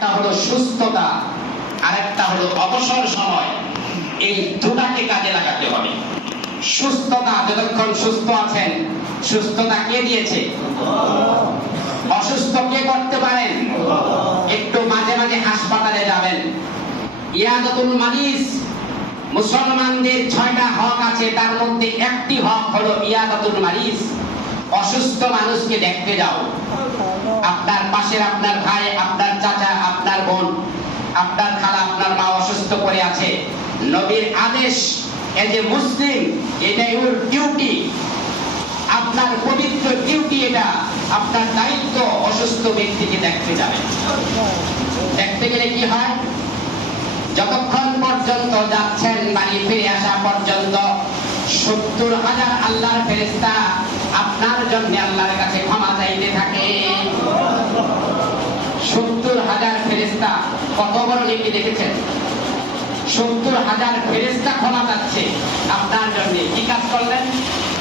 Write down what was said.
একটা হলো সুস্থতা, আরেকটা হলো অবসর সময়। এই দুটাকে কাজে লাগাতে হবে। সুস্থতা, যতক্ষণ সুস্থ আছেন, সুস্থতা কে দিয়েছে? অসুস্থ কে করতে পারেন? একটু মাঝে মাঝে হাসপাতালে যাবেন। ইয়াদাতুল মারিজ, মুসলমানদের 6টা হক আছে, তার মধ্যে একটি হক হলো ইয়াদাতুল মারিজ। অসুস্থ মানুষকে দেখতে যাও। আপনার পাশের আপনার ভাই, আপনার চাচা, আপনার বোন, আপনার খালা, আপনার মা অসুস্থ করে আছে। নবীর আদেশ, এজ এ মুসলিম, এটা ইউর ডিউটি, আপনার পবিত্র ডিউটি, এটা আপনার দায়িত্ব। অসুস্থ ব্যক্তিকে দেখতে যাবেন। দেখতে গেলে কি হয়? যতক্ষণ পর্যন্ত যাচ্ছেন, বাড়ি ফিরে আসা পর্যন্ত 70,000 আল্লাহর ফেরেশতা আপনার জন্য আল্লাহর কাছে ক্ষমা চাইতে থাকে। 70,000 ফেরেশতা, কত বড় নেকি দেখেছেন? 70,000 ফেরেশতা ক্ষমা চাচ্ছে।